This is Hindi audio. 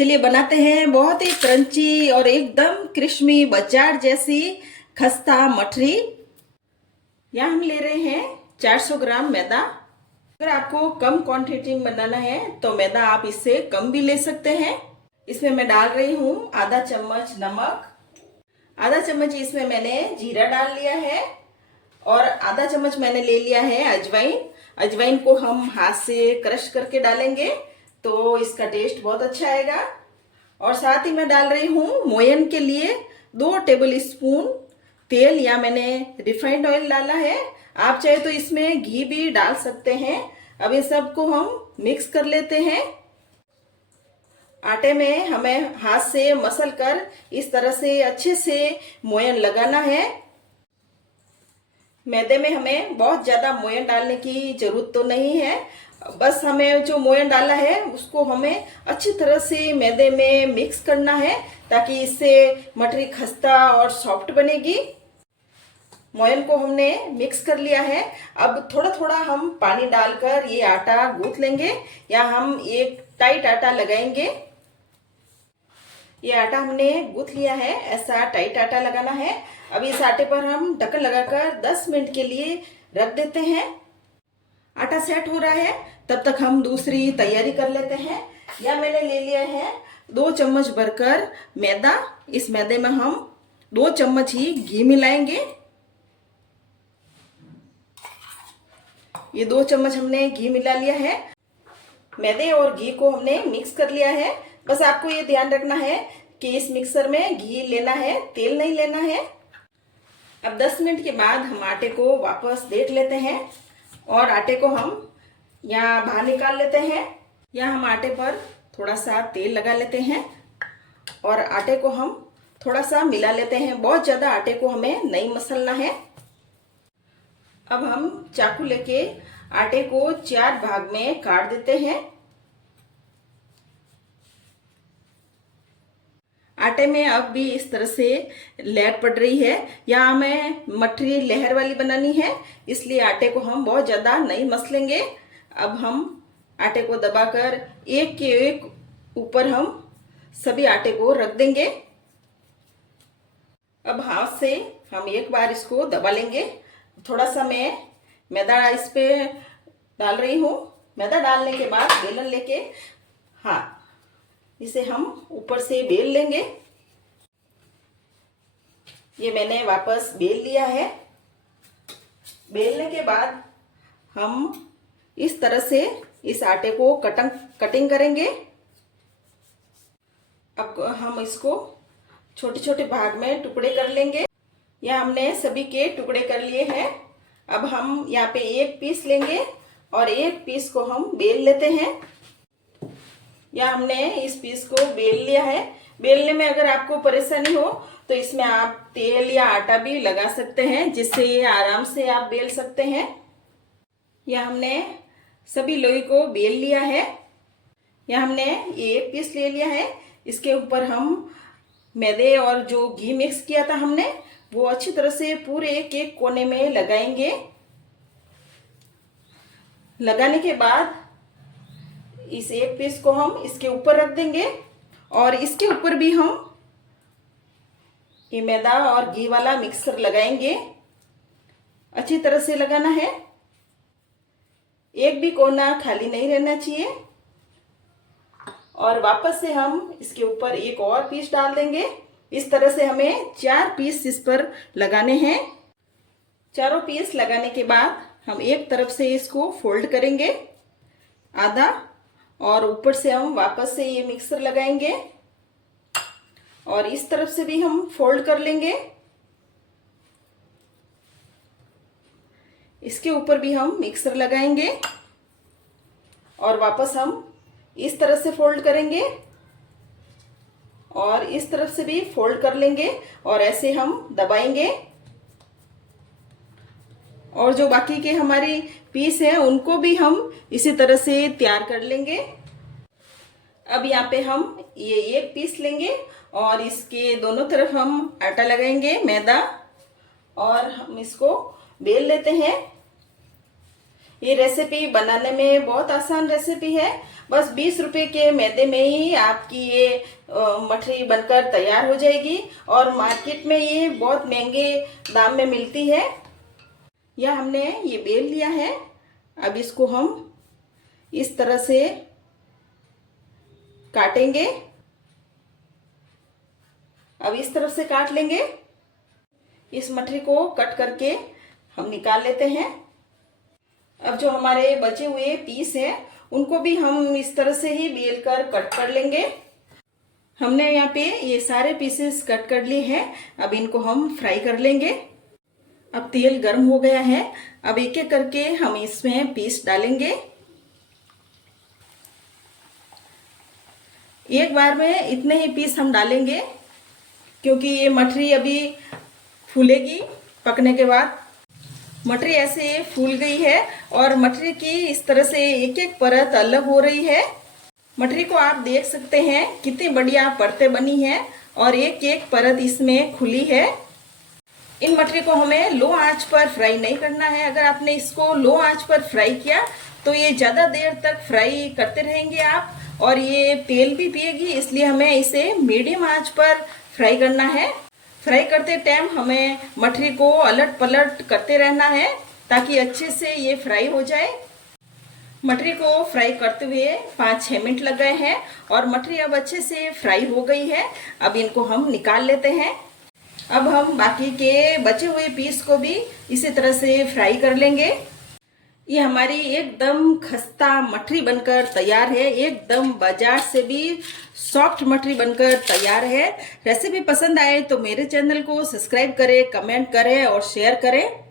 चलिए बनाते हैं बहुत ही क्रंची और एकदम क्रिस्पी बाजार जैसी खस्ता मठरी। यहाँ हम ले रहे हैं 400 ग्राम मैदा। अगर आपको कम क्वांटिटी में बनाना है तो मैदा आप इससे कम भी ले सकते हैं। इसमें मैं डाल रही हूँ आधा चम्मच नमक, आधा चम्मच इसमें मैंने जीरा डाल लिया है और आधा चम्मच मैंने ले लिया है अजवाइन। अजवाइन को हम हाथ से क्रश करके डालेंगे तो इसका टेस्ट बहुत अच्छा आएगा। और साथ ही मैं डाल रही हूँ मोयन के लिए 2 टेबल स्पून तेल, या मैंने रिफाइंड ऑयल डाला है। आप चाहे तो इसमें घी भी डाल सकते हैं। अब इन सबको हम मिक्स कर लेते हैं। आटे में हमें हाथ से मसल कर इस तरह से अच्छे से मोयन लगाना है। मैदे में हमें बहुत ज़्यादा मोयन डालने की ज़रूरत तो नहीं है, बस हमें जो मोयन डाला है उसको हमें अच्छी तरह से मैदे में मिक्स करना है ताकि इससे मठरी खस्ता और सॉफ्ट बनेगी। मोयन को हमने मिक्स कर लिया है। अब थोड़ा थोड़ा हम पानी डालकर ये आटा गूंथ लेंगे, या हम एक टाइट आटा लगाएंगे। ये आटा हमने गूंथ लिया है, ऐसा टाइट आटा लगाना है। अब इस आटे पर हम ढक्कन लगाकर 10 मिनट के लिए रख देते हैं। आटा सेट हो रहा है, तब तक हम दूसरी तैयारी कर लेते हैं। यह मैंने ले लिया है 2 चम्मच भरकर मैदा। इस मैदे में हम 2 चम्मच ही घी मिलाएंगे। ये 2 चम्मच हमने घी मिला लिया है। मैदे और घी को हमने मिक्स कर लिया है। बस आपको ये ध्यान रखना है कि इस मिक्सर में घी लेना है, तेल नहीं लेना है। अब 10 मिनट के बाद हम आटे को वापस देख लेते हैं और आटे को हम यहाँ बाहर निकाल लेते हैं। यहाँ हम आटे पर थोड़ा सा तेल लगा लेते हैं और आटे को हम थोड़ा सा मिला लेते हैं। बहुत ज़्यादा आटे को हमें नहीं मसलना है। अब हम चाकू लेके आटे को 4 भाग में काट देते हैं। आटे में अब भी इस तरह से लेयर पड़ रही है। यहाँ हमें मठरी लहर वाली बनानी है, इसलिए आटे को हम बहुत ज़्यादा नहीं मसलेंगे। अब हम आटे को दबाकर एक के एक ऊपर हम सभी आटे को रख देंगे। अब हाथ से हम एक बार इसको दबा लेंगे। थोड़ा सा मैं मैदा इस पे डाल रही हूँ। मैदा डालने के बाद बेलन लेके इसे हम ऊपर से बेल लेंगे। ये मैंने वापस बेल लिया है। बेलने के बाद हम इस तरह से इस आटे को कटिंग करेंगे। अब हम इसको छोटे छोटे भाग में टुकड़े कर लेंगे। यह हमने सभी के टुकड़े कर लिए हैं। अब हम यहाँ पे एक पीस लेंगे और एक पीस को हम बेल लेते हैं। या हमने इस पीस को बेल लिया है। बेलने में अगर आपको परेशानी हो तो इसमें आप तेल या आटा भी लगा सकते हैं, जिससे ये आराम से आप बेल सकते हैं। या हमने सभी लोई को बेल लिया है। या हमने एक पीस ले लिया है। इसके ऊपर हम मैदे और जो घी मिक्स किया था हमने, वो अच्छी तरह से पूरे एक कोने में लगाएंगे। लगाने के बाद इस एक पीस को हम इसके ऊपर रख देंगे और इसके ऊपर भी हम ये मैदा और घी वाला मिक्सर लगाएंगे। अच्छी तरह से लगाना है, एक भी कोना खाली नहीं रहना चाहिए। और वापस से हम इसके ऊपर एक और पीस डाल देंगे। इस तरह से हमें 4 पीस इस पर लगाने हैं। चारों पीस लगाने के बाद हम एक तरफ से इसको फोल्ड करेंगे आधा, और ऊपर से हम वापस से ये मिक्सर लगाएंगे और इस तरफ से भी हम फोल्ड कर लेंगे। इसके ऊपर भी हम मिक्सर लगाएंगे और वापस हम इस तरह से फोल्ड करेंगे और इस तरफ से भी फोल्ड कर लेंगे और ऐसे हम दबाएंगे। और जो बाकी के हमारे पीस हैं उनको भी हम इसी तरह से तैयार कर लेंगे। अब यहाँ पे हम ये एक पीस लेंगे और इसके दोनों तरफ हम आटा लगाएंगे मैदा, और हम इसको बेल लेते हैं। ये रेसिपी बनाने में बहुत आसान रेसिपी है। बस 20 रुपए के मैदे में ही आपकी ये मठरी बनकर तैयार हो जाएगी और मार्केट में ये बहुत महंगे दाम में मिलती है। यह हमने ये बेल लिया है। अब इसको हम इस तरह से काटेंगे। अब इस तरफ से काट लेंगे। इस मठरी को कट करके हम निकाल लेते हैं। अब जो हमारे बचे हुए पीस हैं उनको भी हम इस तरह से ही बेल कर कट कर लेंगे। हमने यहाँ पे ये सारे पीसेस कट कर लिए हैं। अब इनको हम फ्राई कर लेंगे। अब तेल गर्म हो गया है। अब एक एक करके हम इसमें पीस डालेंगे। एक बार में इतने ही पीस हम डालेंगे क्योंकि ये मठरी अभी फूलेगी। पकने के बाद मठरी ऐसे फूल गई है और मठरी की इस तरह से एक एक परत अलग हो रही है। मठरी को आप देख सकते हैं कितनी बढ़िया परतें बनी हैं और एक एक परत इसमें खुली है। इन मठरी को हमें लो आंच पर फ्राई नहीं करना है। अगर आपने इसको लो आंच पर फ्राई किया तो ये ज़्यादा देर तक फ्राई करते रहेंगे आप और ये तेल भी पिएगी, इसलिए हमें इसे मीडियम आंच पर फ्राई करना है। फ्राई करते टाइम हमें मठरी को अलट पलट करते रहना है ताकि अच्छे से ये फ्राई हो जाए। मठरी को फ्राई करते हुए 5-6 मिनट लग गए हैं और मठरी अब अच्छे से फ्राई हो गई है। अब इनको हम निकाल लेते हैं। अब हम बाकी के बचे हुए पीस को भी इसी तरह से फ्राई कर लेंगे। ये हमारी एकदम खस्ता मठरी बनकर तैयार है। एकदम बाजार से भी सॉफ्ट मठरी बनकर तैयार है। रेसिपी पसंद आए तो मेरे चैनल को सब्सक्राइब करें, कमेंट करें और शेयर करें।